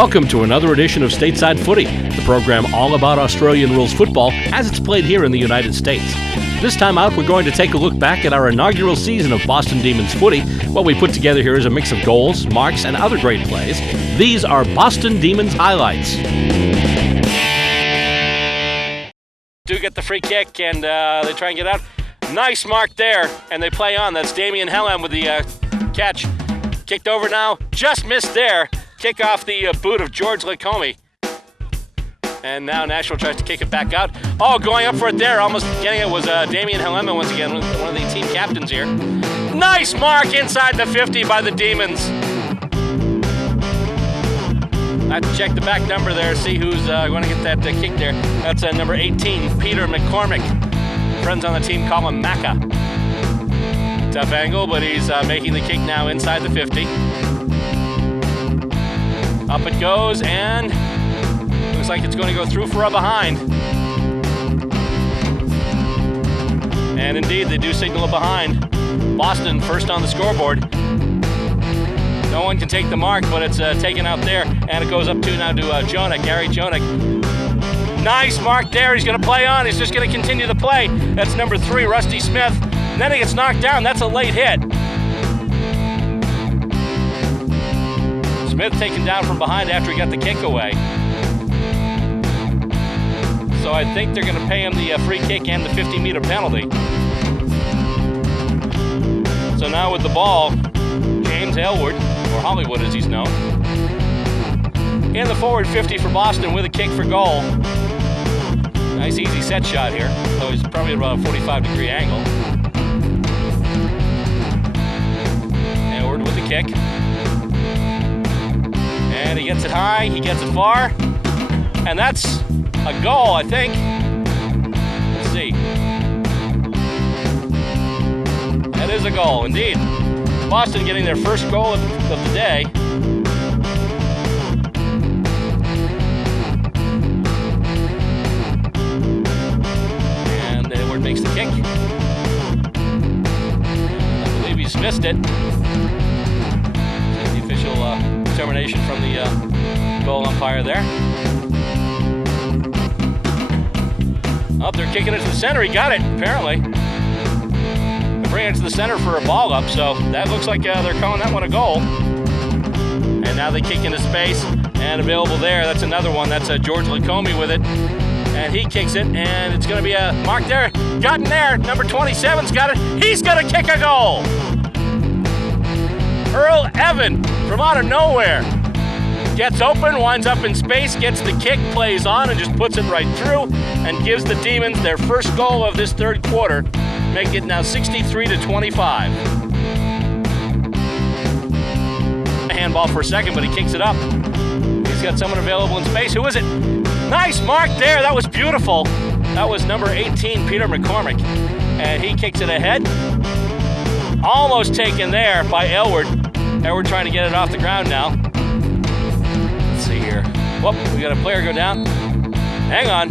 Welcome to another edition of Stateside Footy, the program all about Australian rules football as it's played here in the United States. This time out, we're going to take a look back at our inaugural season of Boston Demons footy. What we put together here is a mix of goals, marks, and other great plays. These are Boston Demons highlights. Do get the free kick, and they try and get out. Nice mark there, and they play on. That's Damien Hellam with the catch. Kicked over now, just missed there. Kick off the boot of George Lacomi. And now Nashville tries to kick it back out. Oh, going up for it there, almost getting it was Damien Hellam once again, one of the team captains here. Nice mark inside the 50 by the Demons. I have to check the back number there, see who's going to get that kick there. That's number 18, Peter McCormick. Friends on the team call him Macca. Tough angle, but he's making the kick now inside the 50. Up it goes, and looks like it's going to go through for a behind. And indeed, they do signal a behind. Boston first on the scoreboard. No one can take the mark, but it's taken out there, and it goes up now to Jonik, Gary Jonik. Nice mark there. He's going to play on. He's just going to continue to play. That's number 3, Rusty Smith. And then he gets knocked down. That's a late hit. Smith taken down from behind after he got the kick away. So I think they're going to pay him the free kick and the 50-meter penalty. So now with the ball, James Aylward, or Hollywood as he's known, in the forward 50 for Boston with a kick for goal. Nice easy set shot here, though he's probably about a 45-degree angle. Aylward with the kick. And he gets it high, he gets it far. And that's a goal, I think. Let's see. That is a goal, indeed. Boston getting their first goal of the day. And Edward makes the kick. And I believe he's missed it. The official determination from the goal umpire there. Oh, they're kicking it to the center. He got it, apparently. They're bringing it to the center for a ball up, so that looks like they're calling that one a goal. And now they kick into space, and available there, that's another one. That's George Lacomi with it. And he kicks it, and it's going to be a mark there. Got in there. Number 27's got it. He's going to kick a goal. Earl Evan from out of nowhere. Gets open, winds up in space, gets the kick, plays on, and just puts it right through, and gives the Demons their first goal of this third quarter, making it now 63-25. A handball for a second, but he kicks it up. He's got someone available in space. Who is it? Nice mark there. That was beautiful. That was number 18, Peter McCormick. And he kicks it ahead. Almost taken there by Aylward. Aylward trying to get it off the ground now. Let's see here. Whoop, we got a player go down. Hang on.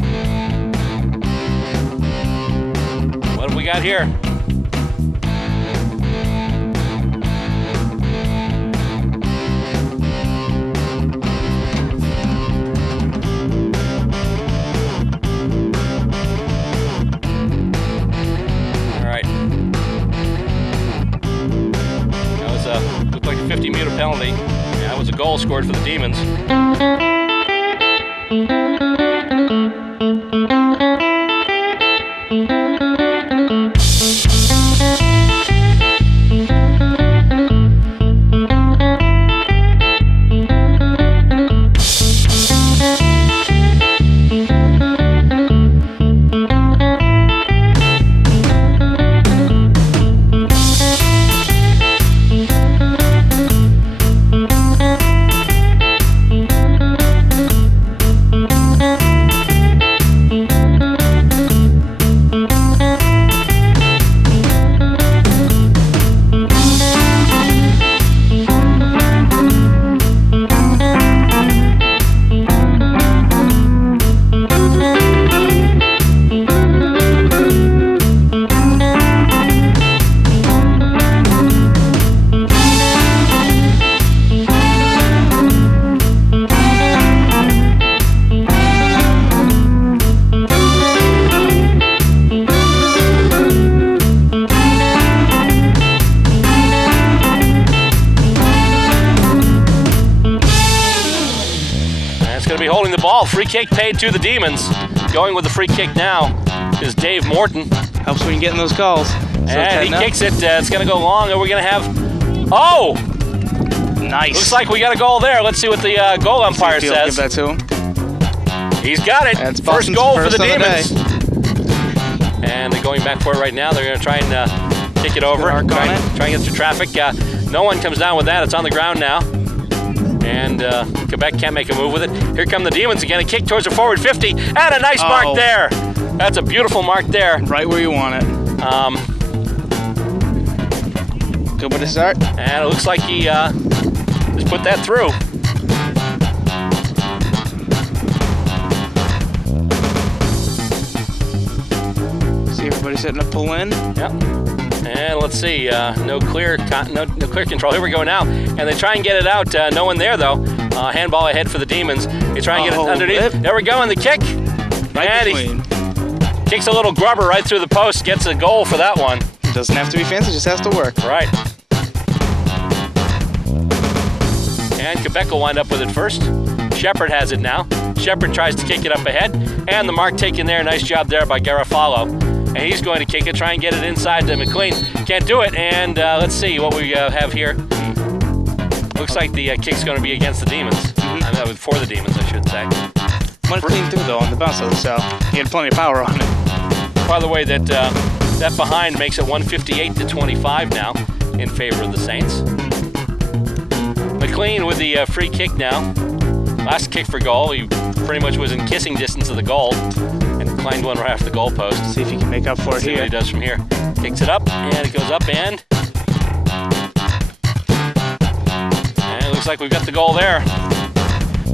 What have we got here? All right. That was looked like a 50-meter penalty. Yeah, that was a goal scored for the Demons. free kick paid to the Demons. Going with the free kick now is Dave Morton. Helps when you're getting those calls. And he kicks it. It's going to go long, and we're going to have... Oh! Nice. Looks like we got a goal there. Let's see what the goal umpire says. Give that to him. He's got it. That's first goal for the Demons. The and they're going back for it right now. They're going to try and kick it over. Try and get through traffic. No one comes down with that. It's on the ground now. And Quebec can't make a move with it. Here come the Demons again. A kick towards the forward 50. And a nice mark there. That's a beautiful mark there. Right where you want it. Good way to start. And it looks like he just put that through. See everybody's setting up pull in. Yep. And let's see, no clear control. Here we go now. And they try and get it out. No one there though. Handball ahead for the Demons. They try and get it underneath. There we go, and the kick. And he kicks a little grubber right through the post. Gets a goal for that one. Doesn't have to be fancy, just has to work. Right. And Quebec will wind up with it first. Shepard has it now. Shepard tries to kick it up ahead. And the mark taken there. Nice job there by Garofalo. And he's going to kick it, try and get it inside to McLean. Can't do it. And let's see what we have here. Looks like the kick's going to be against the Demons. I mean, for the Demons, I should say. Went clean through though on the bounce, so he had plenty of power on it. By the way, that behind makes it 158-25 now in favor of the Saints. McLean with the free kick now. Last kick for goal. He pretty much was in kissing distance of the goal and clanged one right off the goal post. See if he can make up for it here. See what he does from here. Kicks it up, and it goes up, and it looks like we've got the goal there.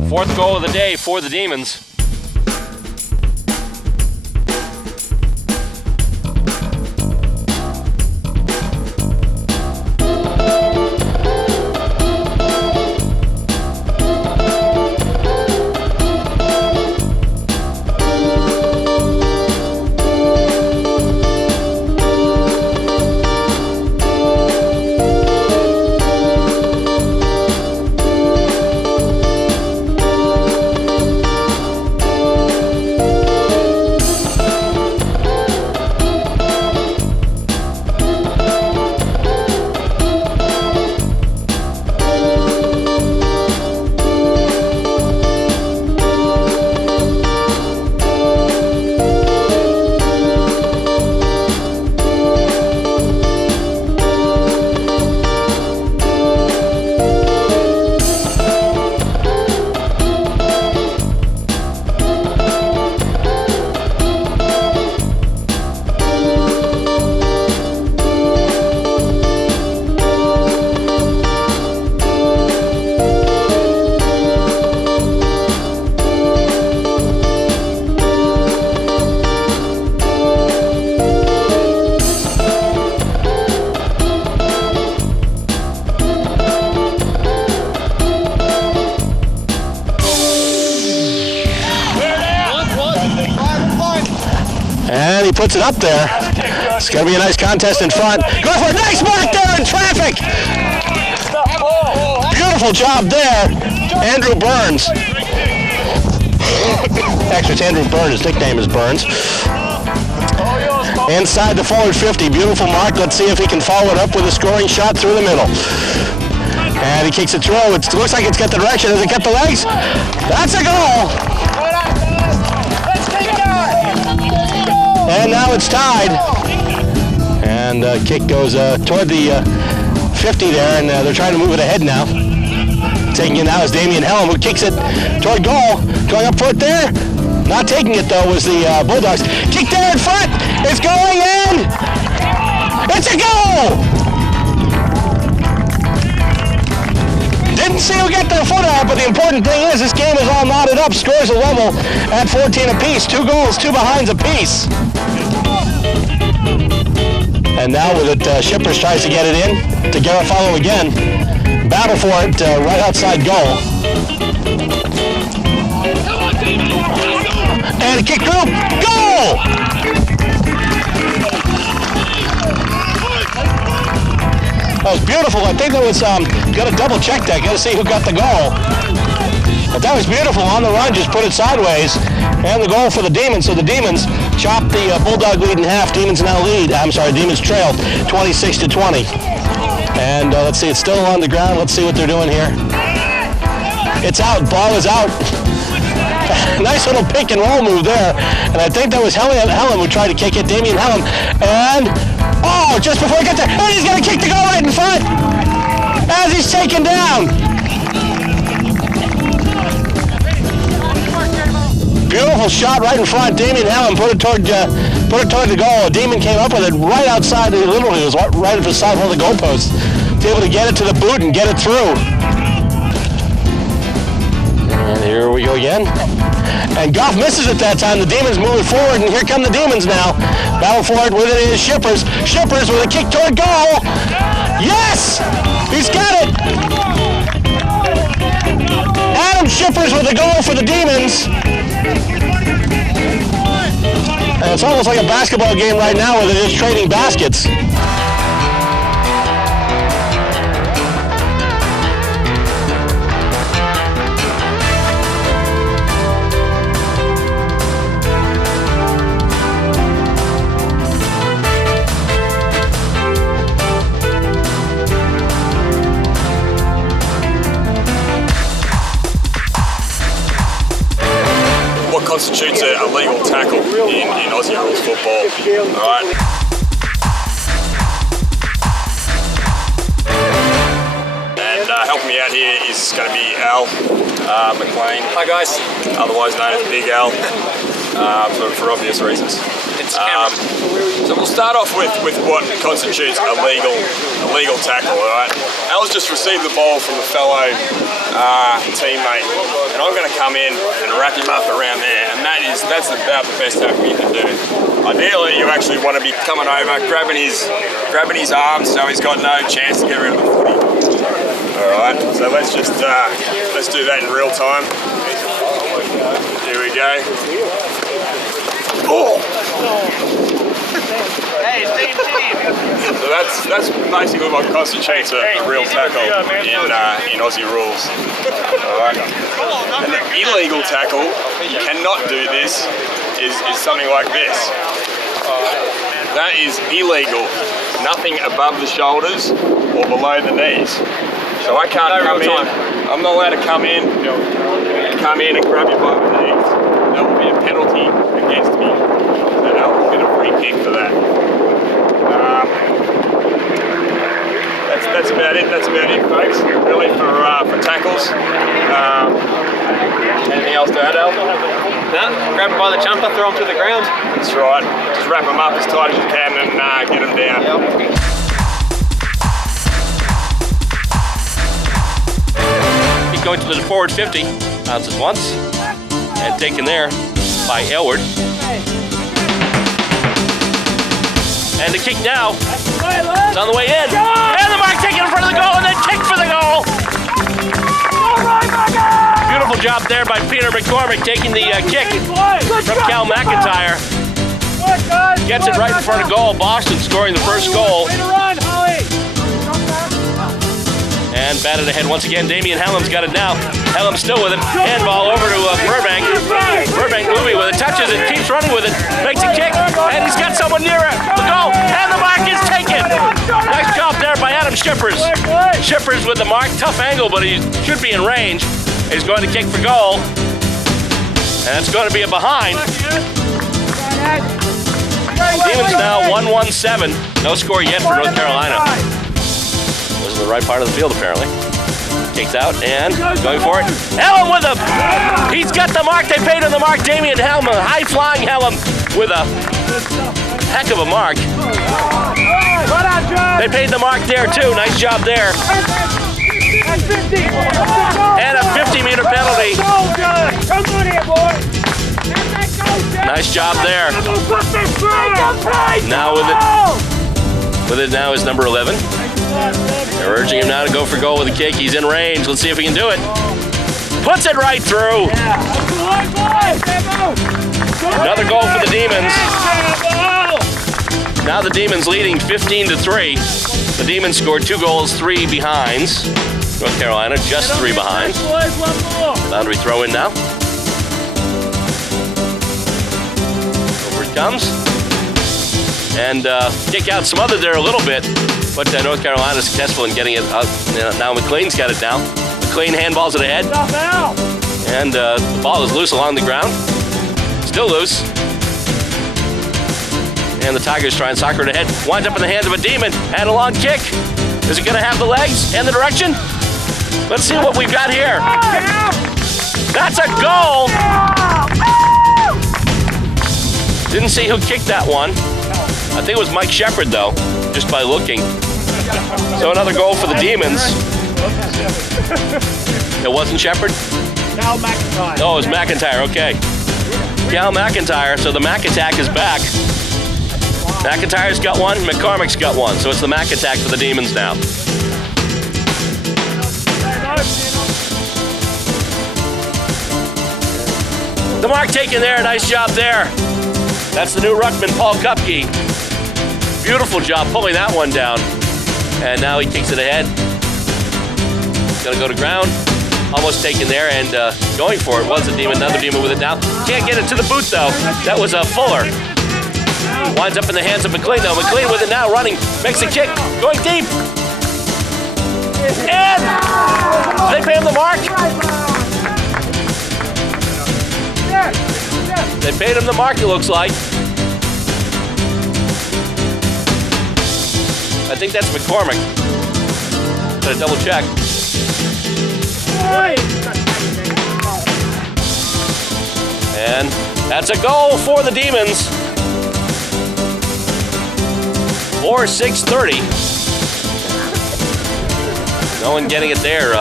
Fourth goal of the day for the Demons. And he puts it up there. It's going to be a nice contest in front. Go for a nice mark there in traffic. Beautiful job there, Andrew Burns. Actually, it's Andrew Burns. His nickname is Burns. Inside the forward 50. Beautiful mark. Let's see if he can follow it up with a scoring shot through the middle. And he kicks it through. It looks like it's got the direction. Does it get the legs? That's a goal. And now it's tied. And kick goes toward the 50 there, and they're trying to move it ahead now. Taking it now is Damian Helm, who kicks it toward goal. Going up for it there. Not taking it, though, was the Bulldogs. Kick there in front. It's going in. It's a goal. Didn't see who get their foot out, but the important thing is this game is all knotted up. Scores are level at 14 apiece. 2 goals, 2 behinds apiece. And now with it, Shippers tries to get it in to Garofalo again. Battle for it right outside goal. And a kick through. Goal! That was beautiful. I think that was, got to double check that. Got to see who got the goal. But that was beautiful on the run, just put it sideways. And the goal for the Demons. So the Demons chopped the Bulldog lead in half. Demons now lead. I'm sorry, Demons trail 26-20. And let's see, it's still on the ground. Let's see what they're doing here. It's out. Ball is out. Nice little pick and roll move there. And I think that was Hellam who tried to kick it. Damian Hellam. And, oh, just before he gets there. And he's going to kick the goal right in front. As he's taken down. Beautiful shot right in front. Damian Hellam put it toward the goal. A Demon came up with it right outside. Literally, it was right at the side of the goalpost. To be able to get it to the boot and get it through. And here we go again. And Goff misses it that time. The Demons move it forward, and here come the Demons now. Battle for it with it is Shippers. Shippers with a kick toward goal. Yes! He's got it! Adam Shippers with a goal for the Demons. And it's almost like a basketball game right now where they're just trading baskets. Constitutes a legal tackle in Aussie Rules Football. Alright. And helping me out here is going to be Al McLean. Hi guys. Otherwise known as Big Al, for obvious reasons. So we'll start off with what constitutes a legal tackle, alright? Al's just received the ball from a fellow teammate, and I'm going to come in and wrap him up around there, and that's about the best tackle you can do. Ideally, you actually want to be coming over, grabbing his arms so he's got no chance to get rid of the footy. Alright, so let's do that in real time. Here we go. Oh. Hey, same team. So that's basically what constitutes a real tackle in Aussie rules. Alright. Illegal tackle, you cannot do this, is something like this. That is illegal. Nothing above the shoulders or below the knees. So I can't come in. I'm not allowed to come in and grab you by the knees. There will be a penalty against me, and I'll get a free kick for that. That's about it. That's about it, folks. Really for tackles. Anything else to add, Al? No, grab him by the jumper, throw him to the ground. That's right. Just wrap him up as tight as you can and get him down. He's going to the forward 50. Bounces once. And taken there by Aylward. And the kick now. It's on the way in. And the mark taken in front of the goal and then kick for the goal. Beautiful job there by Peter McCormick taking the kick from Cal McIntyre. Gets it right in front of goal. Boston scoring the first goal. And batted ahead once again. Damian Hellam's got it now. Hellam still with it. Handball over to Burbank. Burbank moving with it. Touches it. Keeps running with it. Makes a kick. And he's got someone near the goal. And the mark is taken. Nice job there by Adam Shippers. Shippers with the mark. Tough angle, but he should be in range. He's going to kick for goal. And it's going to be a behind. Demons now 1-1-7. No score yet for North Carolina. Was in the right part of the field apparently. Kicked out and going for it. Hellam with him! He's got the mark. They paid him the mark. Damian Hellam, high-flying Hellam with a heck of a mark. They paid the mark there too. Nice job there. And a 50-meter penalty. Nice job there. Now with it now is number 11. They're urging him now to go for goal with a kick. He's in range. Let's see if he can do it. Puts it right through. Another goal for the Demons. Now the Demons leading 15-3. The Demons scored 2 goals, 3 behinds. North Carolina just 3 behind. Boundary throw in now. Over it comes. And kick out smothered there a little bit, but North Carolina is successful in getting it out. Now McLean's got it down. McLean handballs it ahead. And the ball is loose along the ground. Still loose. And the Tigers try and soccer it ahead. Winds up in the hands of a Demon. And a long kick. Is it going to have the legs and the direction? Let's see what we've got here. That's a goal. Didn't see who kicked that one. I think it was Mike Shepard, though, just by looking. So another goal for the Demons. It wasn't Shepard? Cal McIntyre. Oh, it was McIntyre, okay. Cal McIntyre, so the Mac attack is back. McIntyre's got one, McCormick's got one, so it's the Mac attack for the Demons now. The mark taken there, nice job there. That's the new ruckman, Paul Kupke. Beautiful job pulling that one down. And now he kicks it ahead. Gonna go to ground. Almost taken there and going for it was a Demon, another Demon with it now. Can't get it to the boot though. That was Fuller. Winds up in the hands of McLean though. McLean with it now, running, makes a kick, going deep. And they pay him the mark. They paid him the mark, it looks like. I think that's McCormick. Gotta double check. And that's a goal for the Demons. 4-6-30. No one getting it there.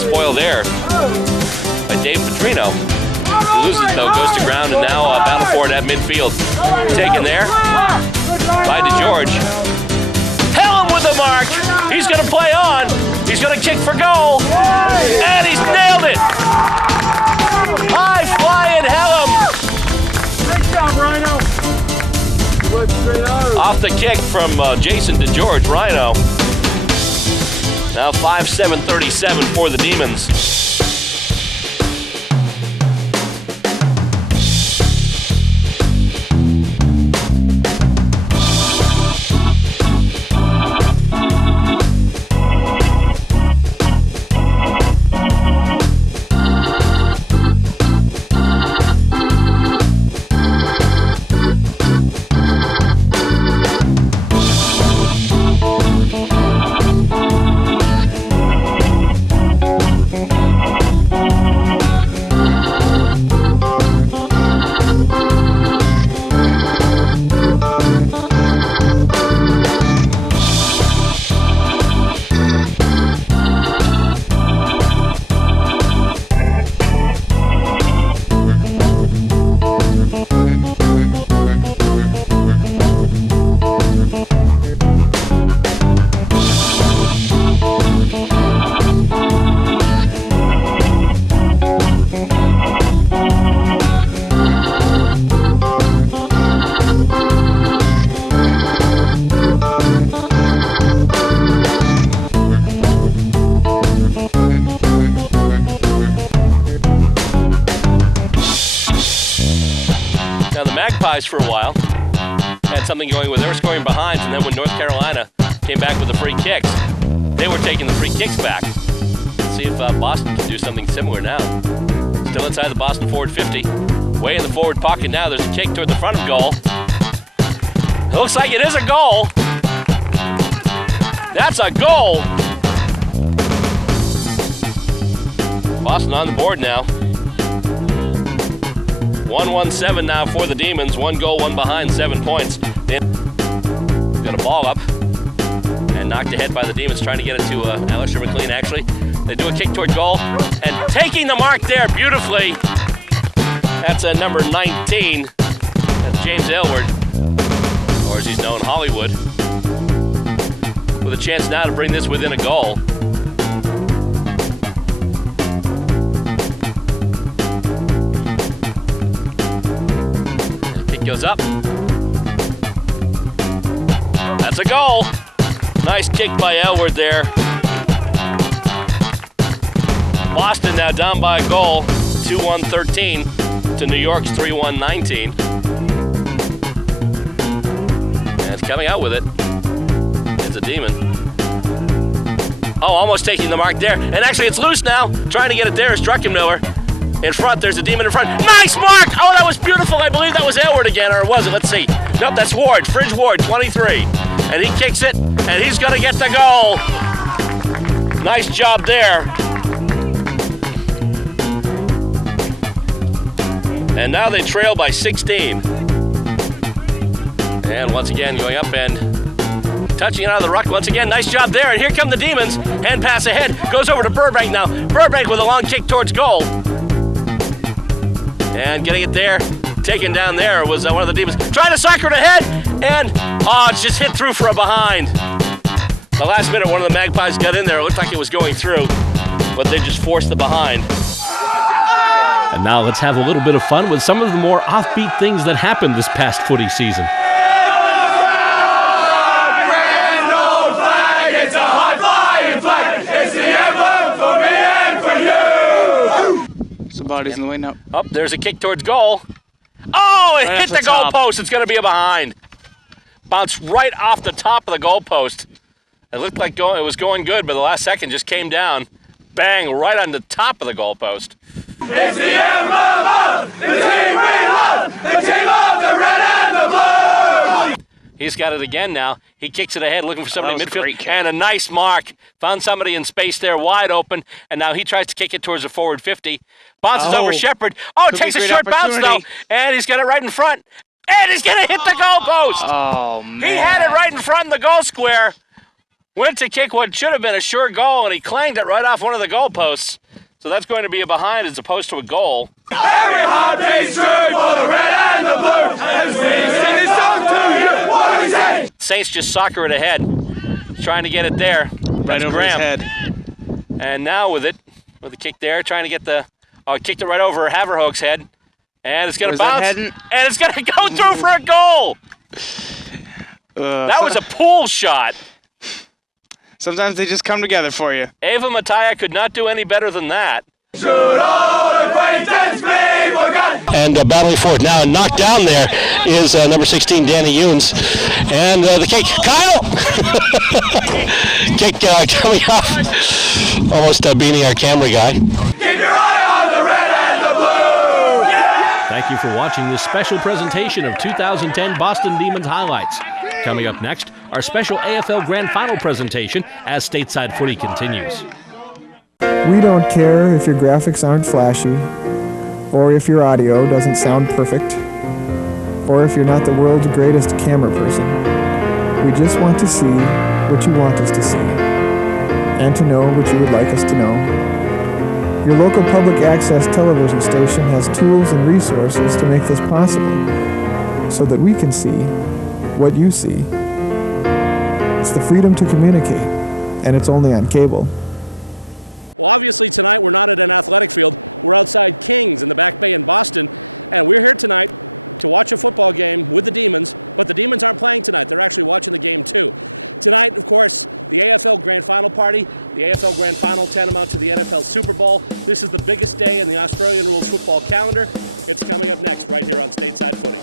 Spoiled there by Dave Petrino. He loses though, goes to ground, and now battle for it at midfield. Taken there by DeGeorge. Helen with the mark. He's going to play on. He's going to kick for goal. And he's nailed it. High flying Helen. Nice job, Rhino. Off the kick from Jason DeGeorge, Rhino. Now 5-7-37 for the Demons. For a while, had something going where they were scoring behind, and then when North Carolina came back with the free kicks, they were taking the free kicks back. Let's see if Boston can do something similar now. Still inside the Boston forward 50, way in the forward pocket now. There's a kick toward the front of goal. It looks like it is a goal. That's a goal. Boston on the board now. 1-1-7 now for the Demons. 1 goal, 1 behind, 7 points. Got a ball up and knocked ahead by the Demons, trying to get it to Alistair McLean, actually. They do a kick toward goal and taking the mark there beautifully. That's number 19. That's James Aylward, or as he's known, Hollywood, with a chance now to bring this within a goal. Goes up. That's a goal. Nice kick by Aylward there. Boston now down by a goal, 2-1-13 to New York's 3-1-19. And it's coming out with it. It's a Demon. Oh, almost taking the mark there. And actually, it's loose now. Trying to get it there is Druckenmiller. In front, there's a Demon in front. Nice mark! Oh, that was beautiful. I believe that was Aylward again, or was it? Let's see. Nope, that's Ward. Fridge Ward, 23. And he kicks it, and he's going to get the goal. Nice job there. And now they trail by 16. And once again, going up and touching it out of the ruck once again. Nice job there. And here come the Demons. Hand pass ahead. Goes over to Burbank now. Burbank with a long kick towards goal. And getting it there. Taken down there was one of the Demons. Trying to soccer it ahead. And, it's just hit through for a behind. The last minute, one of the Magpies got in there. It looked like it was going through. But they just forced the behind. And now let's have a little bit of fun with some of the more offbeat things that happened this past footy season. Bodies in the way now. Oh, there's a kick towards goal. Oh, it hit the goal post. It's going to be a behind. Bounced right off the top of the goal post. It looked like it was going good, but the last second just came down. Bang, right on the top of the goal post. It's the emblem of the team we love, the team of the red and the blue. He's got it again now. He kicks it ahead, looking for somebody in midfield. And a nice mark. Found somebody in space there, wide open. And now he tries to kick it towards the forward 50. Bounces over Shepard. Oh, it takes a short bounce, though. And he's got it right in front. And he's going to hit the goal post. Oh, man. He had it right in front of the goal square. Went to kick what should have been a sure goal, and he clanged it right off one of the goal posts. So that's going to be a behind as opposed to a goal. Every heart beats true for the red and the blue. And we sing this song to you. What do we say? Saints just soccer it ahead. Trying to get it there. Right over his head. And now with the kick there, trying to get kicked it right over Haverhoek's head. And it's going to bounce. And it's going to go through for a goal. That was a pool shot. Sometimes they just come together for you. Ava Mataya could not do any better than that. Should old acquaintance be forgotten? And battling for it now, and knocked down there is number 16, Danny Younes. And the kick, Kyle! Kick coming off, almost beating our camera guy. Keep your eye on the red and the blue! Yeah! Thank you for watching this special presentation of 2010 Boston Demons highlights. Coming up next, our special AFL Grand Final presentation as Stateside Footy continues. We don't care if your graphics aren't flashy, or if your audio doesn't sound perfect, or if you're not the world's greatest camera person. We just want to see what you want us to see, and to know what you would like us to know. Your local public access television station has tools and resources to make this possible, so that we can see what you see. It's the freedom to communicate, and it's only on cable. Well, obviously tonight we're not at an athletic field. We're outside Kings in the Back Bay in Boston, and we're here tonight to watch a football game with the Demons, but the Demons aren't playing tonight. They're actually watching the game too. Tonight, of course, the AFL Grand Final party, the AFL Grand Final tantamount to the NFL Super Bowl. This is the biggest day in the Australian Rules Football calendar. It's coming up next right here on Stateside Footy.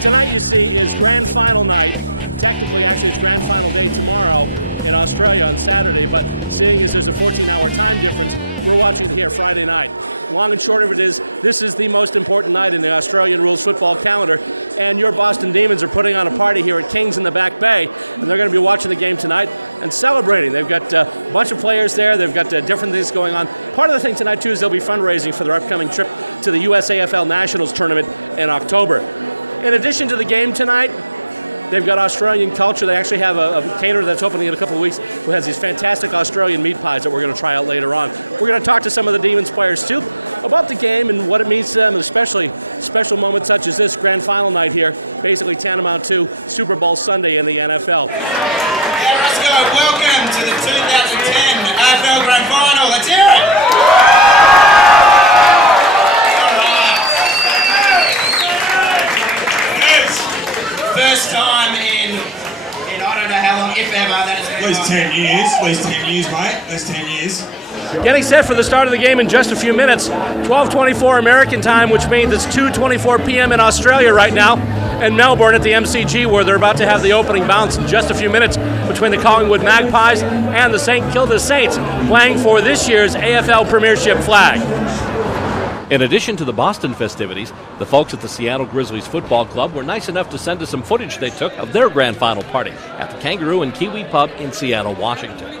Tonight, you see, is Grand Final night. Technically, actually, it's Grand Final day tomorrow in Australia on Saturday, but seeing as there's a 14-hour time difference, we're watching it here Friday night. Long and short of it is, this is the most important night in the Australian Rules Football calendar, and your Boston Demons are putting on a party here at Kings in the Back Bay, and they're going to be watching the game tonight and celebrating. They've got a bunch of players there. They've got different things going on. Part of the thing tonight, too, is they'll be fundraising for their upcoming trip to the U.S.A. AFL Nationals tournament in October. In addition to the game tonight, they've got Australian culture. They actually have a caterer that's opening in a couple of weeks who has these fantastic Australian meat pies that we're going to try out later on. We're going to talk to some of the Demons players, too, about the game and what it means to them, and especially special moments such as this Grand Final night here, basically tantamount to Super Bowl Sunday in the NFL. Yeah, let's go. Welcome to the 2010 AFL Grand Final. Let's hear it. First time Getting set for the start of the game in just a few minutes. 12:24 American time, which means it's 2:24 p.m. in Australia right now, and Melbourne at the MCG, where they're about to have the opening bounce in just a few minutes between the Collingwood Magpies and the St Kilda Saints, playing for this year's AFL Premiership flag. In addition to the Boston festivities, the folks at the Seattle Grizzlies Football Club were nice enough to send us some footage they took of their grand final party at the Kangaroo and Kiwi Pub in Seattle, Washington.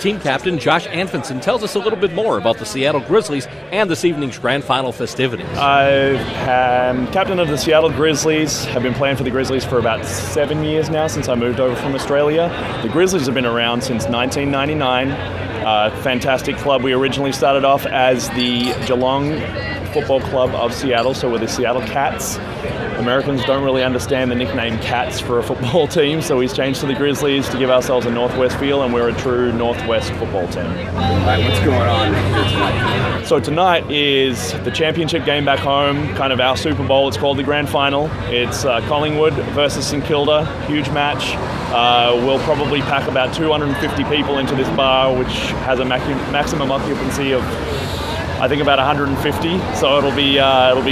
Team captain Josh Anfinson tells us a little bit more about the Seattle Grizzlies and this evening's grand final festivities. I'm captain of the Seattle Grizzlies. I've been playing for the Grizzlies for about 7 years now since I moved over from Australia. The Grizzlies have been around since 1999. Fantastic club. We originally started off as the Geelong Football Club of Seattle, so we're the Seattle Cats. Americans don't really understand the nickname Cats for a football team, so we've changed to the Grizzlies to give ourselves a Northwest feel, and we're a true Northwest football team. All right, what's going on here tonight? So tonight is the championship game back home, kind of our Super Bowl. It's called the Grand Final. It's Collingwood versus St Kilda, huge match. We'll probably pack about 250 people into this bar, which has a maximum occupancy of, I think, about 150, so it'll be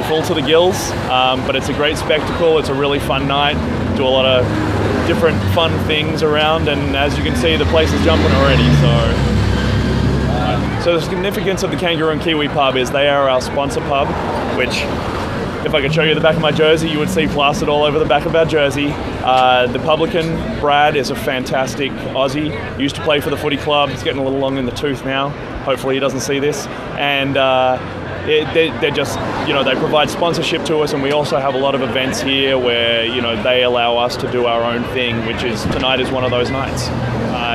full to the gills. But it's a great spectacle. It's a really fun night. Do a lot of different fun things around, and as you can see, the place is jumping already. So the significance of the Kangaroo and Kiwi Pub is they are our sponsor pub, which, if I could show you the back of my jersey, you would see plastered all over the back of our jersey. The publican, Brad, is a fantastic Aussie. Used to play for the footy club. He's getting a little long in the tooth now. Hopefully he doesn't see this. And they're just, they provide sponsorship to us, and we also have a lot of events here where, they allow us to do our own thing, which is, tonight is one of those nights.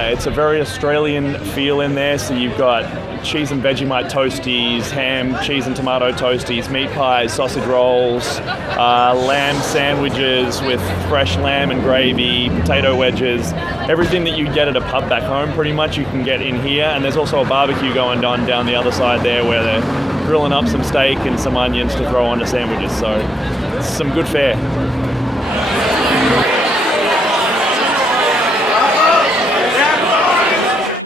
It's a very Australian feel in there, so you've got cheese and Vegemite toasties, ham, cheese and tomato toasties, meat pies, sausage rolls, lamb sandwiches with fresh lamb and gravy, potato wedges, everything that you get at a pub back home pretty much you can get in here. And there's also a barbecue going on down the other side there where they're grilling up some steak and some onions to throw onto sandwiches, so it's some good fare.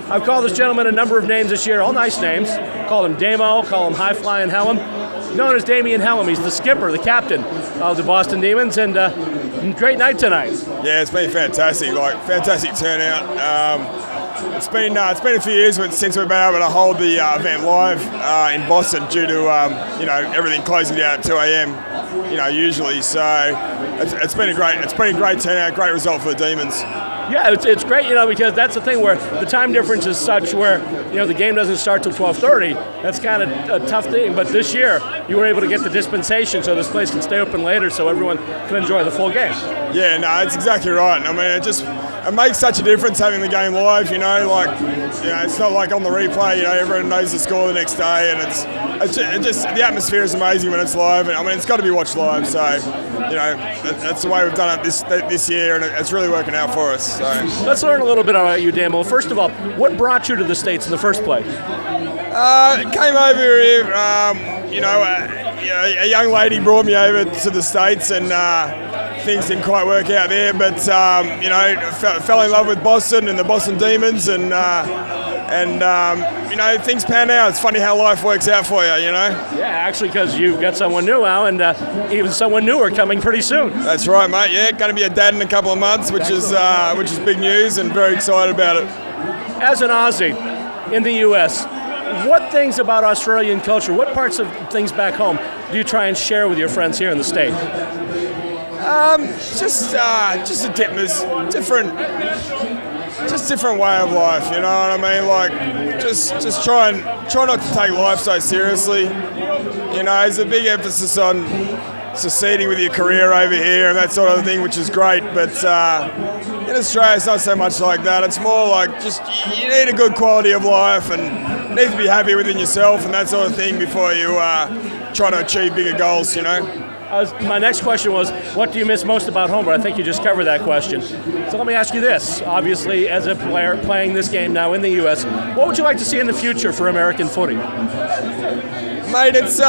I've called this gentleman a number of names this year, all nice names. Call him Damo, call him High Flying Hellum. Known as Damian Hellum, he's the skipper, the captain of the Boston Demons, and great night tonight. Yeah, it's been fantastic, fantastic turnout. It's been a few years since we've been able to hold the event live in Boston due to everything closing down at 2 a.m. Usually. So it's been a great turnout, great result for the Demons. Yeah, it's great, because that's the thing where the time difference is such where, the game doesn't start till 12:30. That's kind of a tough thing. But this year, you were able to get the dispensation so this place can stay open later so everyone can enjoy the full game. Yeah, no, that's exactly right. I mean, it makes such a difference having the game live, it's not like on the replay, everyone knows the score the next day, and it's just the atmosphere is amazing when it's live. And I mean, it's got to be watched live, so, that's the way we've done it this year, and it's really working out for us. So. Let's learn a little bit about you, Damo. First of all, what brought you to the States in the first place? Came over here, a young lady brought me over to the States, and things didn't quite work out there, but fell in love with Boston and the Boston Demons, and things pan out. It's funny how life works out for you, Yeah, actually, because you've got someone new now, and even someone newer coming pretty soon. That's right, mate. Yeah, going to be a dad in a couple of months, which is big news, and very excited about it. As an Aussie in the U.S., what things about Australian culture, what parts of things back home do you try and share with your friends here in the States? Just a different way of life, you know what I mean? Like, just try not to take life so seriously. There's a big emphasis on succeeding with your career over here and that sort of thing, which is great. But in Australia, it's not so much like that. It's more like just you need a good quality of life and need to be happy within yourself and that sort of thing before you try to achieve bigger goals, My next question was, what do you miss most about home? But I think you just covered that question. So let me ask you this. Obviously, as a player playing this game now in the U.S., what would you like to see in the future for American footy? Mate, that's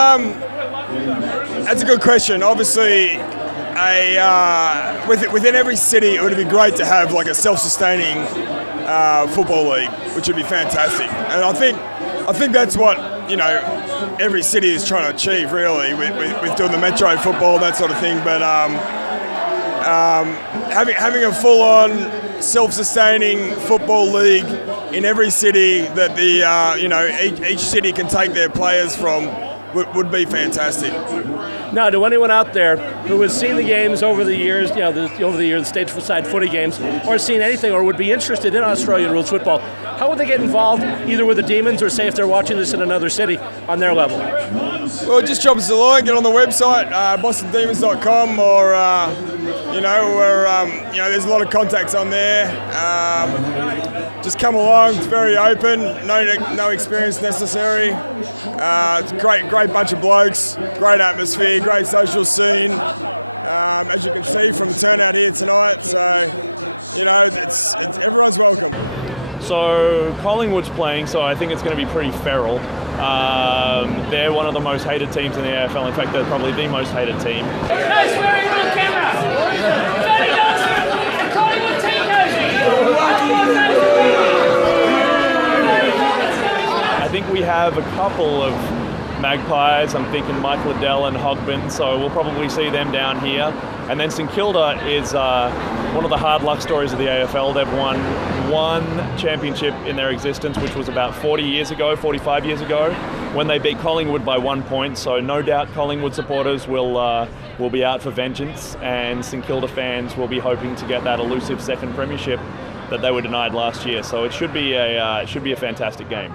a good question. Obviously, within every city, it would be great to have like a self-sustaining football league, which would be fantastic. And I think I think that's what, every city is trying to achieve, really, with doing the metro football, that sort of thing. But having a full-on, self-sustaining football league in every city that each city can take their players from would be fantastic. Now, to anyone out there who has seen the games over the years, the Stateside Footy games, or seen anything, or would be interested in Australian rules football, how would they get involved, either with the Demons or say if they're watching this in another city on their level? Well, just drop us a line, get on the website, bostondemons.com, or there's a lot of contacts on there. Just come along. It's very open. No experience necessary. It's a great bunch of blokes. Great atmosphere. Great social scene. As you can see from the turnout here tonight. So, it's everyone's welcome. So Collingwood's playing, so I think it's going to be pretty feral. They're one of the most hated teams in the AFL. In fact, they're probably the most hated team. No swearing on camera. Collingwood team I think we have a couple of Magpies. I'm thinking Mike Liddell and Hogben, so we'll probably see them down here. And then St Kilda is one of the hard luck stories of the AFL. They've won one championship in their existence, which was about 45 years ago, when they beat Collingwood by 1 point. So no doubt Collingwood supporters will be out for vengeance, and St Kilda fans will be hoping to get that elusive second premiership that they were denied last year. So it should be a fantastic game.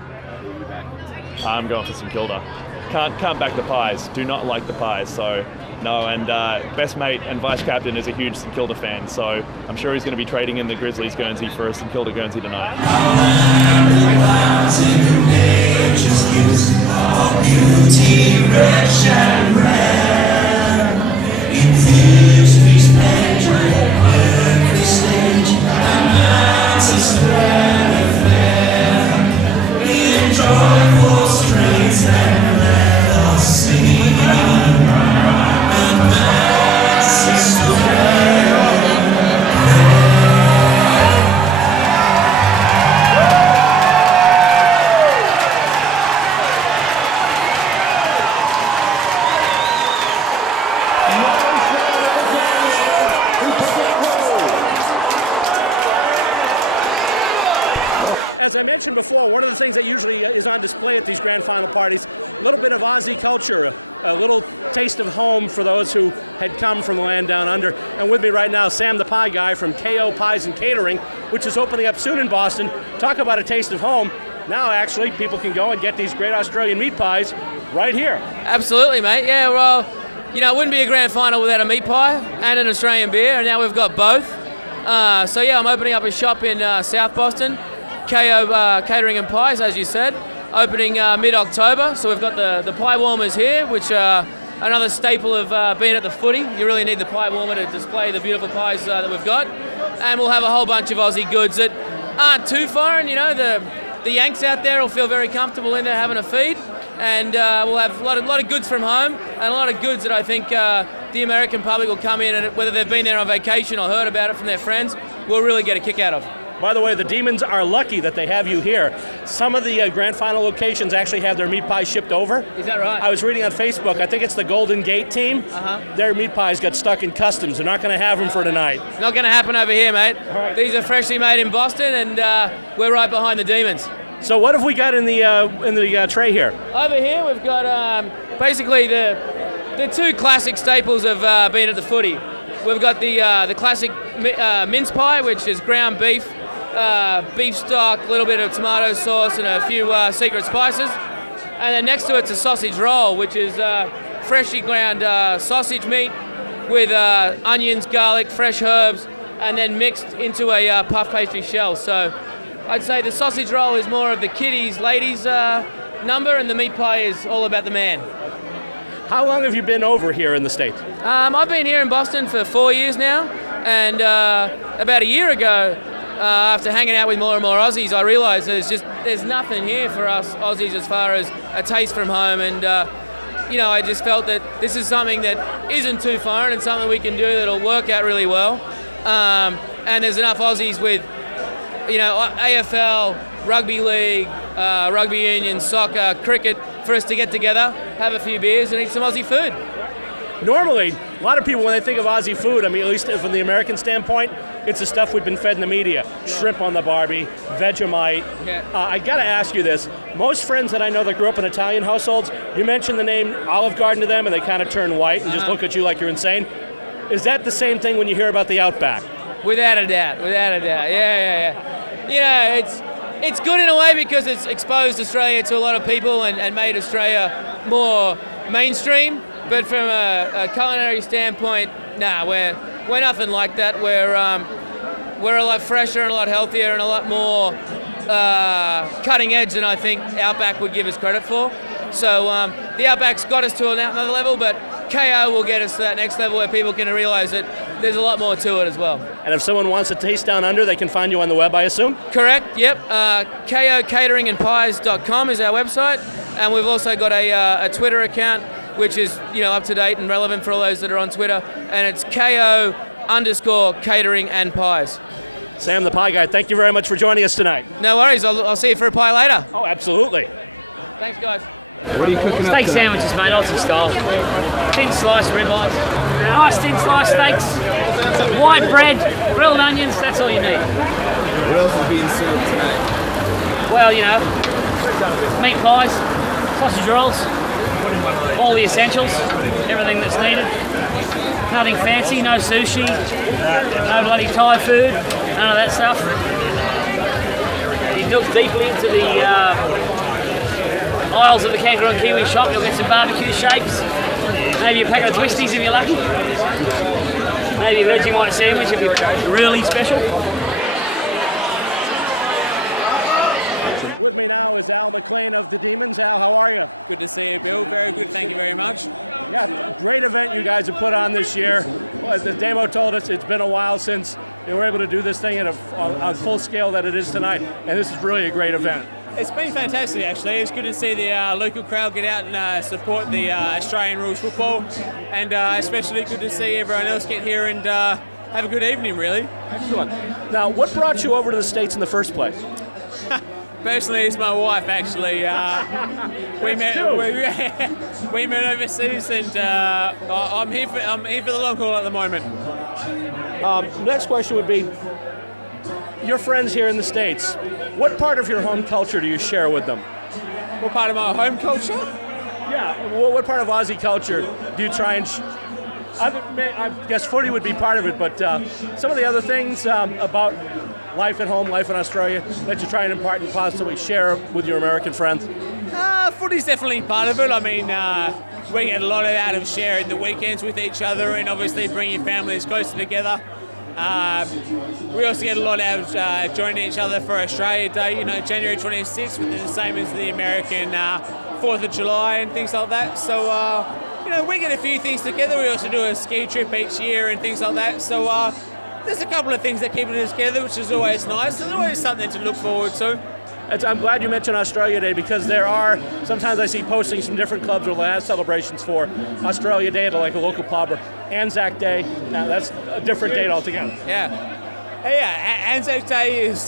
I'm going for St Kilda. Can't back the Pies. Do not like the Pies. So no, and best mate and vice captain is a huge St Kilda fan. So I'm sure he's going to be trading in the Grizzlies Guernsey for a St Kilda Guernsey tonight. As I mentioned before, one of the things that usually is on display at these grand final parties, a little bit of Aussie culture, a little taste of home for those who had come from the land down under. And with me right now, Sam the Pie Guy from KO Pies and Catering, which is opening up soon in Boston. Talk about a taste of home. Now, actually, people can go and get these great Australian meat pies right here. Absolutely, mate. Yeah, well, it wouldn't be a grand final without a meat pie and an Australian beer, and now we've got both. I'm opening up a shop in South Boston. KO Catering and Pies, as you said, opening mid-October. So we've got the pie warmers here, which are another staple of being at the footy. You really need the pie warmer to display the beautiful pies that we've got. And we'll have a whole bunch of Aussie goods that aren't too foreign. The Yanks out there will feel very comfortable in there having a feed. And we'll have a lot of goods from home, and a lot of goods that I think the American public will come in, and whether they've been there on vacation or heard about it from their friends, will really get a kick out of. By the way, the Demons are lucky that they have you here. Some of the grand final locations actually have their meat pies shipped over. Is that right? I was reading on Facebook, I think it's the Golden Gate team. Their meat pies got stuck in customs. They're not going to have them for tonight. Not going to happen over here, mate. Right. These are freshly made in Boston, and we're right behind the Demons. So what have we got in the tray here? Over here we've got basically the two classic staples of being at the footy. We've got the classic mince pie, which is ground beef, beef stock, a little bit of tomato sauce, and a few secret spices. And then next to it's a sausage roll, which is freshly ground sausage meat with onions, garlic, fresh herbs, and then mixed into a puff pastry shell. So I'd say the sausage roll is more of the kiddies, ladies number, and the meat pie is all about the man. How long have you been over here in the States? I've been here in Boston for 4 years now, and about a year ago, after hanging out with more and more Aussies, I realised there's nothing here for us Aussies as far as a taste from home, and I just felt that this is something that isn't too foreign and something we can do that'll work out really well. And there's enough Aussies with AFL, rugby league, rugby union, soccer, cricket, for us to get together, have a few beers and eat some Aussie food. Normally, a lot of people, when they think of Aussie food, I mean, at least from the American standpoint, it's the stuff we've been fed in the media. Shrimp on the Barbie, Vegemite. Yeah. I got to ask you this. Most friends that I know that grew up in Italian households, you mention the name Olive Garden to them and they kind of turn white and just look at you like you're insane. Is that the same thing when you hear about the Outback? Without a doubt. Yeah. You know, it's good in a way because it's exposed Australia to a lot of people and made Australia more mainstream. But from a culinary standpoint, nah, we're nothing like that. We're a lot fresher and a lot healthier and a lot more cutting edge than I think Outback would give us credit for. So the Outback's got us to another level, but KO will get us to that next level where people can realise that there's a lot more to it as well. And if someone wants a taste down under, they can find you on the web, I assume? Correct, yep. KOcateringandpies.com is our website, and we've also got a Twitter account which is, you know, up to date and relevant for all those that are on Twitter, and it's KO_catering and pies. Sam the Pie Guy, thank you very much for joining us tonight. No worries, I'll see you for a pie later. Oh, absolutely. Thanks, guys. What are you cooking Steak up sandwiches, mate, Aussie style. Thin sliced ribeyes. Nice thin sliced steaks. White bread, grilled onions, that's all you need. What else is being served tonight? Well, you know, meat pies, sausage rolls, all the essentials, everything that's needed. Nothing fancy, no sushi, no bloody Thai food, none of that stuff. You look deeply into the aisles of the Kangaroo and Kiwi shop, you'll get some barbecue shakes, maybe a packet of twisties if you're lucky, maybe a Vegemite sandwich if you're really special. With me now is Al McLean of the Demons. Al, how are you? Good to see you, Bill. Very good, thank you very much. Yeah, great event you guys have put on this year. Well, as the Damo told us, it's been a while since they were able to do this thing on full scale that it is tonight, and this is really a great event. It's been fantastic, actually. It's good to see the local crowd get out and support the Australian Rules Football, and especially good to see everyone else get here and have a good evening, really. Excellent. Now, what brought you over to the States in the first place? Personally, it's my wife, actually. We met overseas, and I'm here for the long haul at the moment. Next question would be, your friends here in the States, what part of your home culture do you share with them? What part of my home culture? Yeah, what part of Aussie culture do you try and... I guess footy would be part of it, but some of the other things about life at home, life in Australia, that you try and impart and possibly share with your American friends? Footy's definitely part of it. I mean, we get a lot out of sharing the weekends with each other and obviously bringing families closer together. We also get a lot out of joining each other for Australia Day, you know, January 26th, which is the same as the American 4th of July and things like that. So, you know, we get a few things together. We also do a ski trip each year and things like that. So there's a couple of things that keep us together, which is always nice. There's always something to look forward to. I'm glad you mentioned Australia Day, because there are, sometimes I see postings from different clubs where they have celebrations for Australia Day at like a local pub, or Anzac Day. Now that's a different date altogether. Yeah, Anzac Day is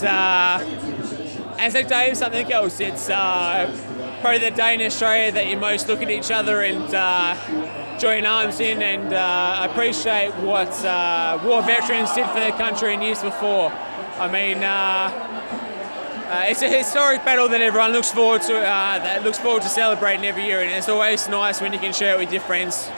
something else. It's probably the day in Australia that you most look at each other and join arms in and appreciate what war veterans did for their country in years before. I mean, it's a historic battle that everyone looks forward to celebrating every year, and it's always nice when you can share it with your friends.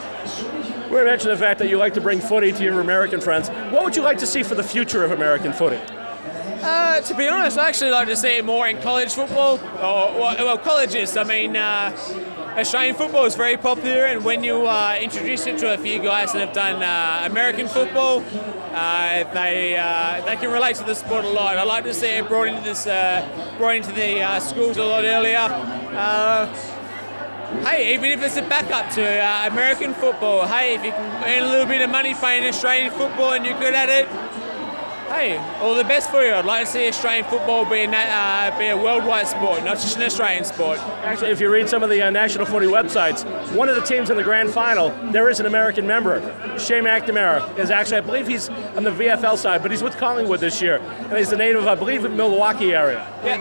We mentioned the fact that you like to bring footy to your American friends. What would you like to see for the future of American footy? To be honest, I actually like to see it more in college football, well, colleges. I mean, Australian football is very popular, and when you introduce it to a few guys that have done American football, they can relate to the sport a lot. I like to see it brought into the schools a lot earlier. Hey, even if it's a backup to American football, hey, if you can earn a little bit of money playing Australian football and you're good at it, hey, all the best for you. I'd like to see Australian football be a worldwide sport, not just an Australian sport. Actually, if you read some of the National Footy websites, one of the teams in the Grand Final, there is an American member. Shea McNamara is actually, I believe he's on the VFL side, but he's with Collingwood this year, and he's the native, I believe, of Milwaukee area. Yeah.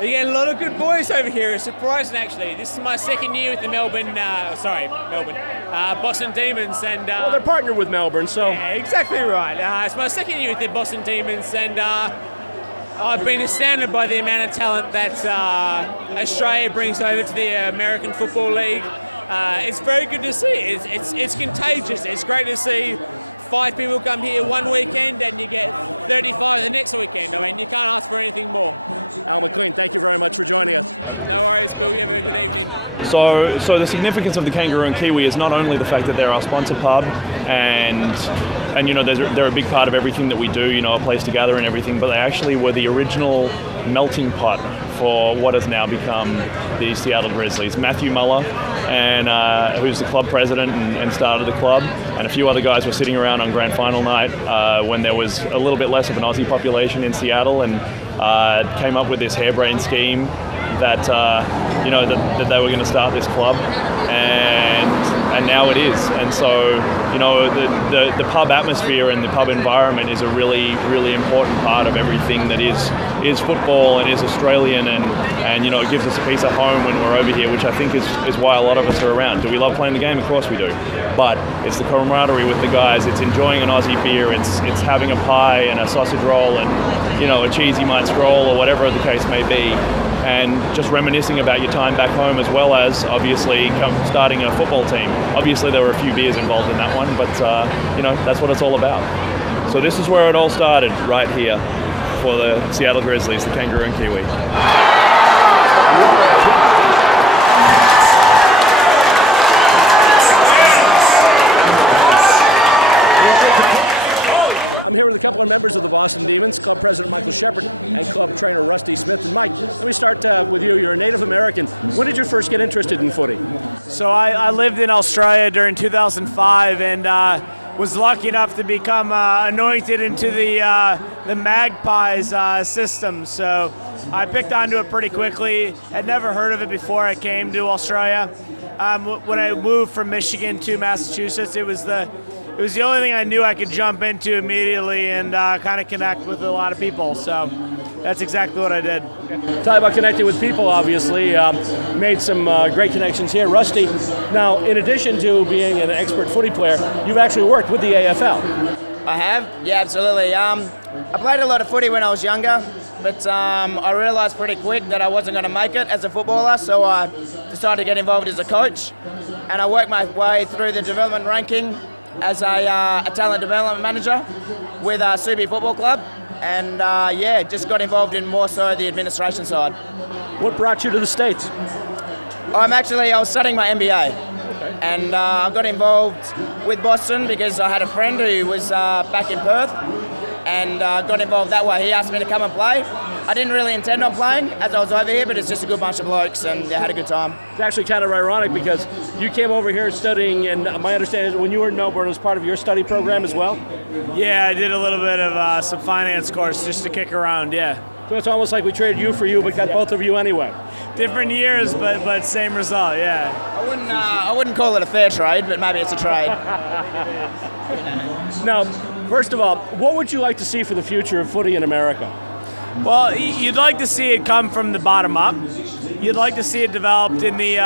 You get a lot of good boys over here. It's surprising, actually. This is my second year with the Boston Demons, and well, they're partnered with Melbourne, so yeah, exactly right. It's my second year with the Boston Demons, and I've been astounded by the amount of talent that Australia brings over to the American Football League. It's very good to see. It's contagious. It's great to see 5 people come here one weekend and you get 35 the next weekend. I mean, you can't ask for anything more. Al McLean, thank you very much for joining us. No worries, Bill. You have a good evening. So the significance of the Kangaroo and Kiwi is not only the fact that they're our sponsor pub, and you know they're a big part of everything that we do. You know, a place to gather and everything, but they actually were the original melting pot for what has now become the Seattle Grizzlies. Matthew Muller, and who's the club president and started the club, and a few other guys were sitting around on Grand Final night when there was a little bit less of an Aussie population in Seattle, and came up with this harebrained scheme that that they were going to start this club, and now it is. And so the pub atmosphere and the pub environment is a really, really important part of everything that is football and is Australian, and it gives us a piece of home when we're over here, which I think is why a lot of us are around. Do we love playing the game? Of course we do, but it's the camaraderie with the guys. It's enjoying an Aussie beer. It's having a pie and a sausage roll and a cheesy might scroll or whatever the case may be, and just reminiscing about your time back home, as well as obviously starting a football team. Obviously there were a few beers involved in that one, but that's what it's all about. So this is where it all started, right here for the Seattle Grizzlies, the Kangaroo and Kiwi. I'm here with a couple of members of the Boston Demons, club president Michael Shepard and club trainer Rusty Smith. And Mike, let me start with you. You're a native American. When did you first get interested in footy? So I lived in Australia during 2005 and was lucky enough to become anointed into the Magpies system. So I picked onto it pretty quickly. Had never heard of it before I came to Australia. When I moved from Michigan to Massachusetts, it was the only thing I knew I could jump into immediately and kind of connect with a lot of people. So that's exactly what I did. Talk about connecting with people, obviously. Made some great connections here. Rusty, now, in addition to being an expert footy player, you've actually worked with the AFL. I have, yeah, absolutely. I played a lot of footy when I was younger, but I realised pretty quick that I wasn't going to make it as a footballer, so I decided to get involved as a coach, and I worked my way through the development ranking as a talent development manager with Subi Football Club, and just got involved in more so the administration side. What brought you to the States? I was studying my MBA, and I got involved with Boston because I had a friend who was back in Perth, and got involved that way. He asked me to come and play. I didn't really intend on playing as I was over here, but it's just a good bunch of blokes, and they had a good time. It's actually kind of ironic because you came over here studying, and my understanding is when you were in Melbourne, it was part of your study program as well? Yeah, I did a little bit of some finance course just to kick around, yeah. So it's almost like we traded you for you, but got both of you anyway. Different years, but same result, yeah. I wouldn't call it a fair trade, but maybe it's a trade. Now, first of all, what would you like to see for the future of footy in America? Well, you'd like to see it come from the bottom up. You'd like to see it developed in the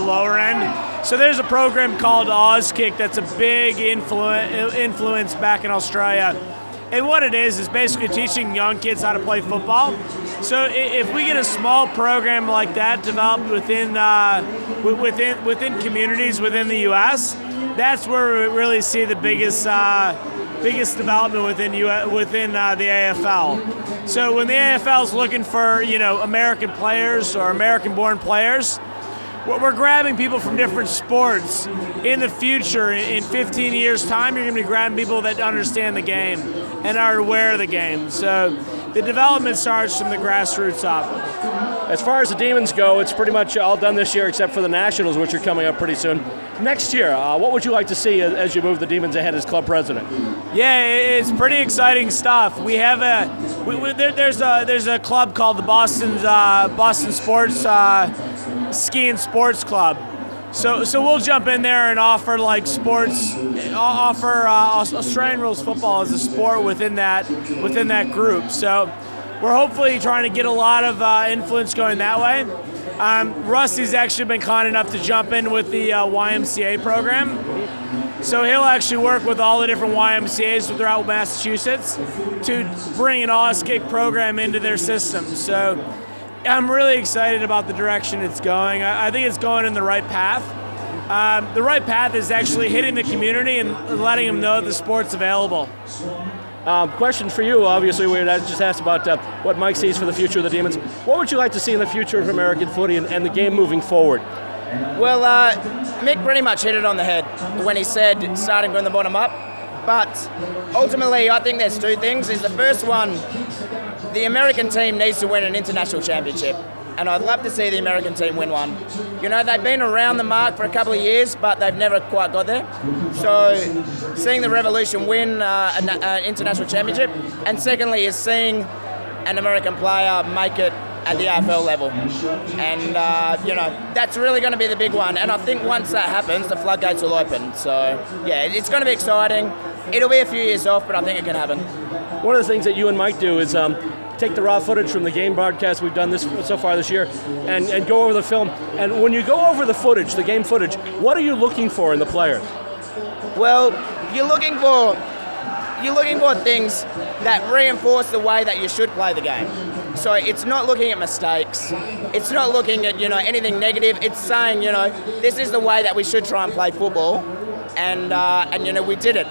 lower end. So there's a program called AusKick that's a big influence back in Australia. And what it is basically teaching young kids how to play football. So if we get a small program like that developed within communities within the U.S., that's where we really see the biggest development within the AFL. So when the AFL is looking for American players or American-born players, we're grabbing people from different sports. In the future, in 15 years' time, you're going to be grabbing people that understand the game and are aware of the game. So the development starts from the grassroots up. As far as the Demons go, it's pretty much all done this year except for the Nationals, which are coming up pretty soon. Next year, what would you like to see as you move the Demons ahead as club president? Yeah, it's pretty exciting stuff. We have there's a club called the Boston Sports Ski and Sports Club. So we'll jump in there and offer Australian Rules Football as a sport within that group. So we're hopefully trying to get a lot of influence going that way. Rusty's actually been kind enough to jump in with the YMCA program. So he'll actually work with all the different YMCAs throughout Massachusetts to bring an Auskick program into their system. So I'm really excited about the direction it's going. I think it's going in the right path. The right path is actually hitting the community and letting them know the sport's available. Question for you, obviously, we just asked about what Mike sees for the future of the Demons. What would you like to see in the future of American footy and the game moving forward? Well, Mick pretty much hit it on the head when he said starting from the bottom up. But ultimately, I think there's two things. Is the first one, the American team needs to win an international championship. And I'd love to see the American team win one. You know, they've been around the mark for a couple of years, but they've never quite got there. So seeing the Revolution win an international championship, and secondly is seeing an American player make it at the AFL level. And, you know, that's really going to be the big one. And I think once that happens, the floodgates will open. So, yeah, it's going to be exciting. It'll be a few years off, but I think it can happen. One of the things that you and Mike do is take the raw footage from the game broadcast we've done so far this year and go over the film. And when you go over the footage, the game footage, what are you looking for in the player? Well, you're looking for things that reinforce the way that you should play the game. So it's not looking at mistakes. It's not looking at, you know, anything negative. It's saying, you know, this is the way that we should try and play football. And you know, we did it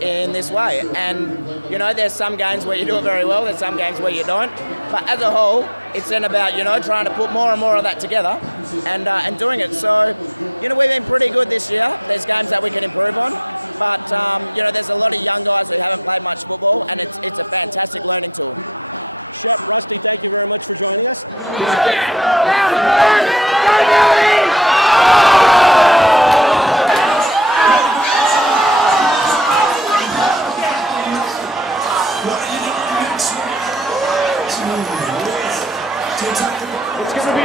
in this way. And, you know, there's some games where you do it very well, there's some games where you don't. But as a whole, it's then about, you know, trying to put more and more of that together and doing it. So, you know, we've been pretty good this year. There's games that we can improve on. But, you know, there's a lot of young guys who haven't played much football, and it's a fantastic learning tool. Shep, Rusty, thank you very much for joining us. It's going to be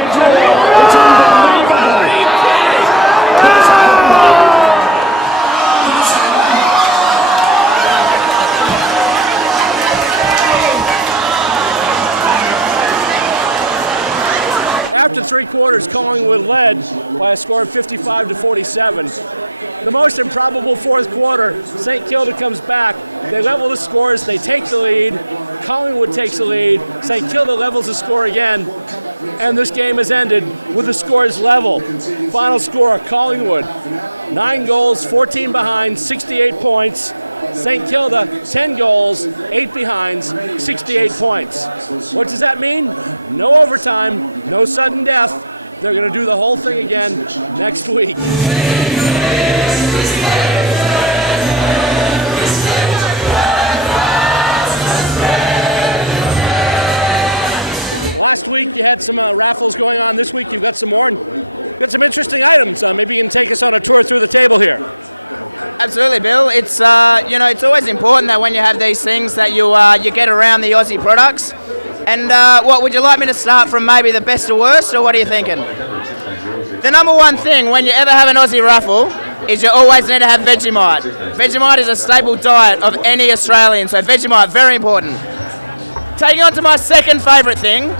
After three quarters, Collingwood led by a score of 55-47. The most improbable fourth quarter, St. Kilda comes back. They level the scores. They take the lead. Collingwood takes the lead. St. Kilda levels the score again. And this game has ended with the scores level. Final score, Collingwood, 9 goals, 14 behind, 68 points. St. Kilda, 10 goals, 8 behinds, 68 points. What does that mean? No overtime, no sudden death. They're going to do the whole thing again next week. Last week you had some raffles going on. This week you've got some more. And got some interesting items. Maybe you can take us on a tour through the table here. Absolutely, Bill. It's you know, it's always important that when you have these things that you get around the Aussie products. And what would you like me to start from? Maybe the best to worst, or what are you thinking? The number one thing when you ever have an Aussie raffle is you always need to have Vegemite. Vegemite is a staple diet of any Australian, so Vegemite, very important. Taking on to my second favourite thing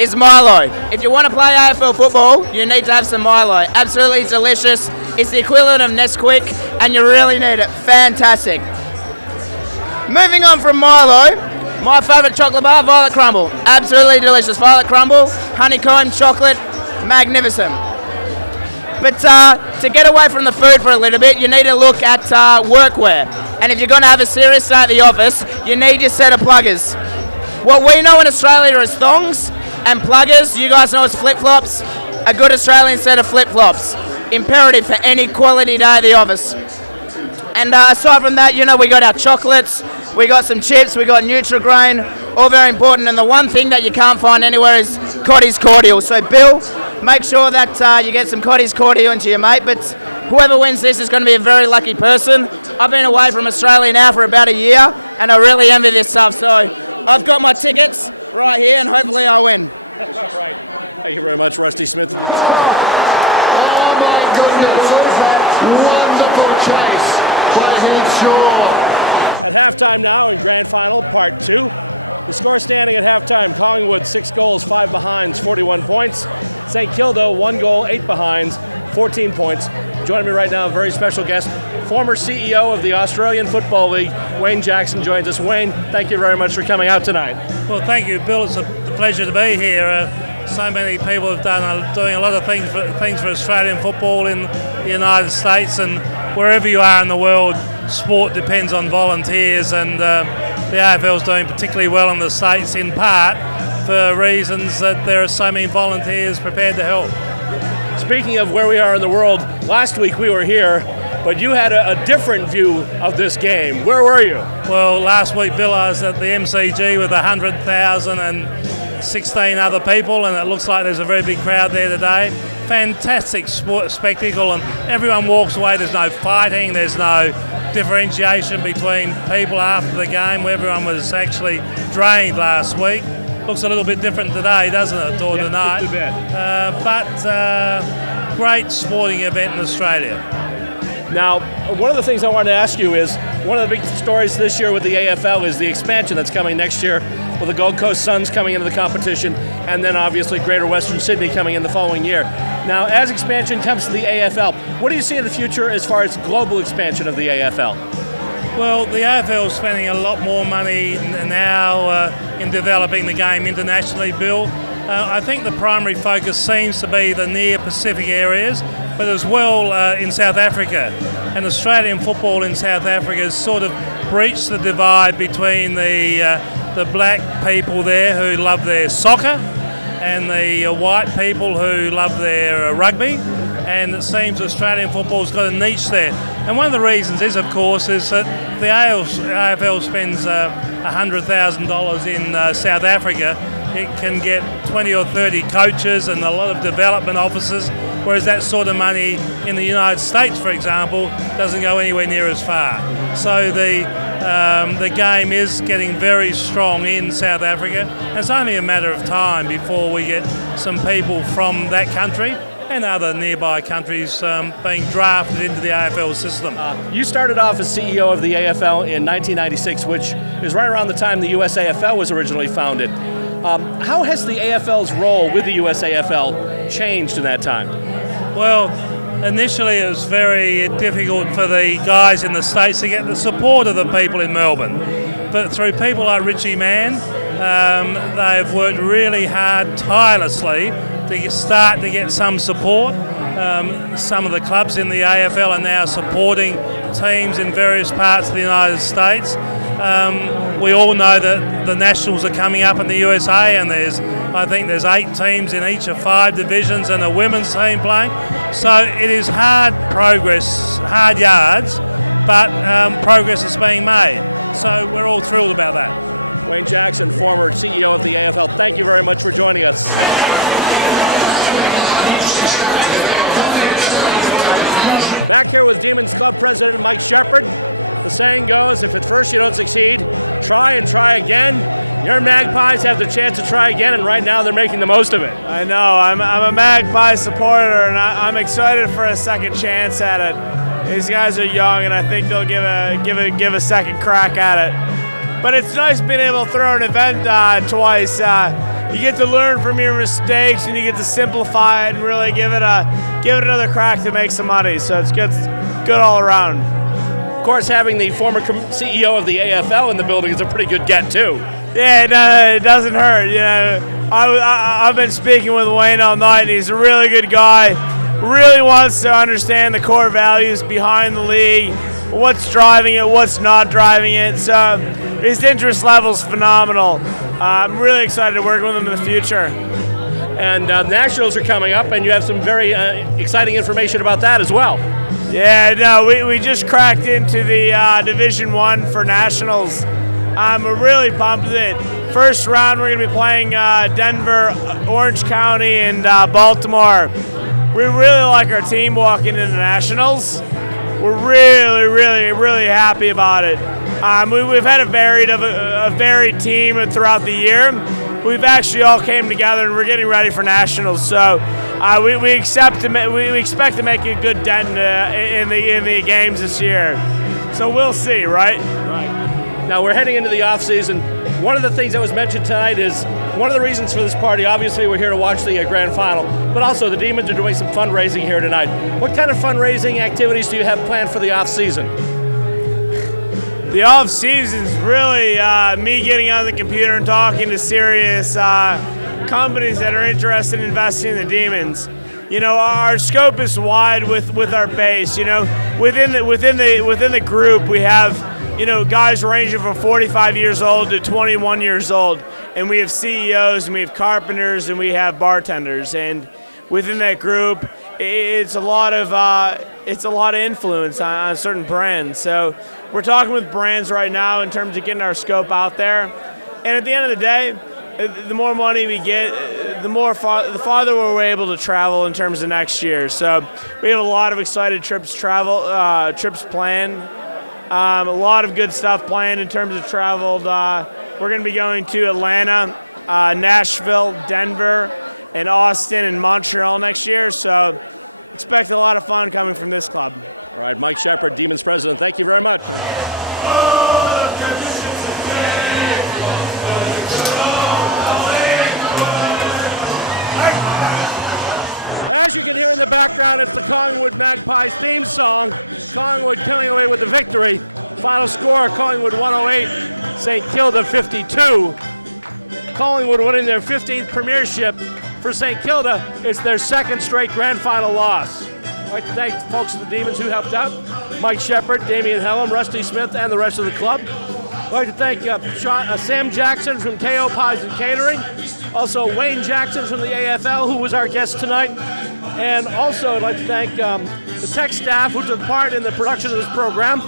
is Milo. If you want to play AFL football, you need to have some Milo. Absolutely delicious. It's the equivalent of Nesquik, and you really need it. Fantastic. Moving on from Milo, my favourite chocolate bar, Violet Crumble. Absolutely delicious. Violet Crumble, honeycomb, chocolate, magnificent. But to get away from the food for a little bit, you need to look at workwear. And if you're going to have a serious day at the office, you need your set of pluggers. What we know in Australia is thongs and pluggers. You guys know as flip-flops. A good Australian set of flip-flops. Imperative for any quality day at the office. And aside from that, you know, we got our chocolates, we got some chips, we got Nutri-Grain, all very important. And the one thing that you can't find anywhere is Cotty's Cordial. So Bill, make sure that you get some Cotty's Cordial into your mate. But whoever wins this is going to be a very lucky person. I've been away from Australia now for about a year, and I really envy this stuff. So I've got my tickets right here, and hopefully I win. Right. Thank you very much, Rusty Smith. Oh my goodness, wonderful chase by Heath Shaw. At halftime now in Grand Final, Part 2. The score standing at halftime, Collingwood 6 goals, 5 behinds, 41 points. St. Kilda 1 goal, 8 behinds, 14 points. Joining me right now, a very special guest, former CEO of the Australian Football League, Wayne Jackson joins us. Wayne, thank you very much for coming out tonight. Well, thank you, Bill. It's a pleasure to be here. So many people have doing a lot of things for Australian football in the United States, and wherever you are in the world, sport depends on volunteers, and the AFL is doing particularly well in the States in part for reasons that there are so many volunteers prepared to help. Speaking of where we are in the world, last week we were here, but you had a different view of this game. Where were you? Well, last week, Bill, I was at the MCG with 100,016 other people, and it looks like there's a very big crowd there today. Fantastic spectacle, and everyone walks away. There's no fighting, there's no differentiation between people after the game. Everyone was actually drained last week. Looks a little bit different today, doesn't it, or tonight? Just a bit. But great sporting event in Australia. Now, one of the things I wanted to ask you is, one of the big stories this year with the AFL is the expansion that's coming next year, with the Gold Coast Suns coming into the competition, and then obviously Greater Western Sydney coming in the following year. Now, as expansion comes to the AFL, what do you see in the future as far as global expansion of the AFL? Well, the AFL is spending a lot more money now in developing the game internationally, Bill. I think the primary focus seems to be the near Pacific areas, but as well in South Africa. And Australian football in South Africa has sort of breached the divide between the black people there who love their soccer and the white people who love their rugby. And it seems Australian football's got a niche there. And one of the reasons is, of course, is that the AFL spends $100,000 in South Africa. It can get 20 or 30 coaches and a lot of development officers, whereas that sort of money in the United States, for example, doesn't go anywhere near as far. So the game is getting very strong in South Africa. And it's only a matter of time before we get some people from that country and other nearby countries being drafted into the AFL system. You started off as CEO of the AFL in 1996, which is right around the time the U.S.A. was originally founded. How has the AFL's role with the U.S.A. changed in that time? Well, initially it was very difficult for the guys in the States to get the support of the people in Melbourne. But through people like Richie Mann, they've worked really hard, tirelessly, to start to get some support. Some of the clubs in the AFL are now supporting teams in various parts of the United States. We all know that the Nationals are coming up in the U.S.A. and I think there's 8 teams in each of 5 divisions and a women's team playing. So it is hard progress, hard yards, but progress is being made. So we're all thrilled about that. Wayne Jackson, former CEO of the AFL, thank you very much for joining us. Back here with Demons Club President Mike Shepherd. The saying goes, if at first you don't succeed, try and try again. Your Magpies have the chance to try again, and right now they're making the most of it. I know. I'm a Magpie supporter, and I'm excited for a second chance at it. These guys are young, and I think they'll give a second crack at it. But it's nice being able to throw an event twice. You get to learn from your mistakes, and you get to simplify it and really give it another crack to make some money. So it's good all around. Of course, having the former CEO of the AFL in the building is a pretty good get too. Yeah, no, it doesn't hurt. You know, I've been speaking with Wayne all night, and he's a really good guy. Really wants to understand the core values behind the league, what's driving it, what's not driving it. So his interest level's phenomenal. I'm really excited to work with him in the future. And Nationals are coming up, and you have some very exciting information about that as well. Yeah, no, we just cracked into the Division 1 for Nationals. We're really pumped with it. First round, we're going to be playing Denver, Orange County, and Baltimore. We really like our team walking into Nationals. We're really, really, really happy about it. We've had a varied team throughout the year. We've actually all came together, and we're getting ready for Nationals. So we expect to make a good dent in the games this year. So we'll see, right? Right. Now we're heading into the off season. One of the things that was mentioned tonight is one of the reasons for this party, obviously we're here to watch the Grand Final, but also the Demons are doing some fundraising here tonight. What kind of fundraising activities do you have planned for the off-season? The off-season is really me getting on the computer and talking to serious companies that are interested in investing in the Demons. You know, our scope is wide with our base. You know, within the group, we have, you know, guys ranging from 45 years old to 21 years old, and we have CEOs, and we have carpenters, and we have bartenders, and within that group, it's a lot of influence on certain brands. So we're talking with brands right now in terms of getting our scope out there, and at the end of the day, the more money we get, the farther we're able to travel in terms of next year. So we have a lot of excited trips planned. A lot of good stuff planned in terms of travel. We're going to be going to Atlanta, Nashville, Denver, and Austin and Montreal next year. So expect a lot of fun coming from this club. All right, Mike Shepard, Demons president, thank you very much. As you can hear in the background, it's the Collingwood Magpies theme song. Collingwood coming away with the victory. Final score, Collingwood 108, St. Kilda 52. Collingwood winning their 15th premiership. For St. Kilda, it's their second straight Grand Final loss. I'd like to thank the folks of the Demons who helped out. Mike Shepard, Damian Hellam, Rusty Smith, and the rest of the club. I'd like to thank Sam Jackson from KO Pies and Catering. Also Wayne Jackson from the AFL, who was our guest tonight. And also I'd like to thank the tech staff who took part in the production of this program.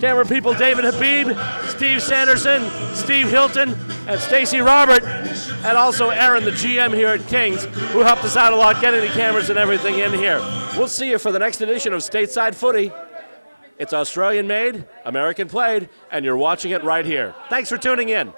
Camera people David Habib, Steve Sanderson, Steve Hilton, and Stacey Robert, and also Aaron, the GM here at Kings, who helped us out a lot getting the cameras and everything in here. We'll see you for the next edition of Stateside Footy. It's Australian made, American played, and you're watching it right here. Thanks for tuning in.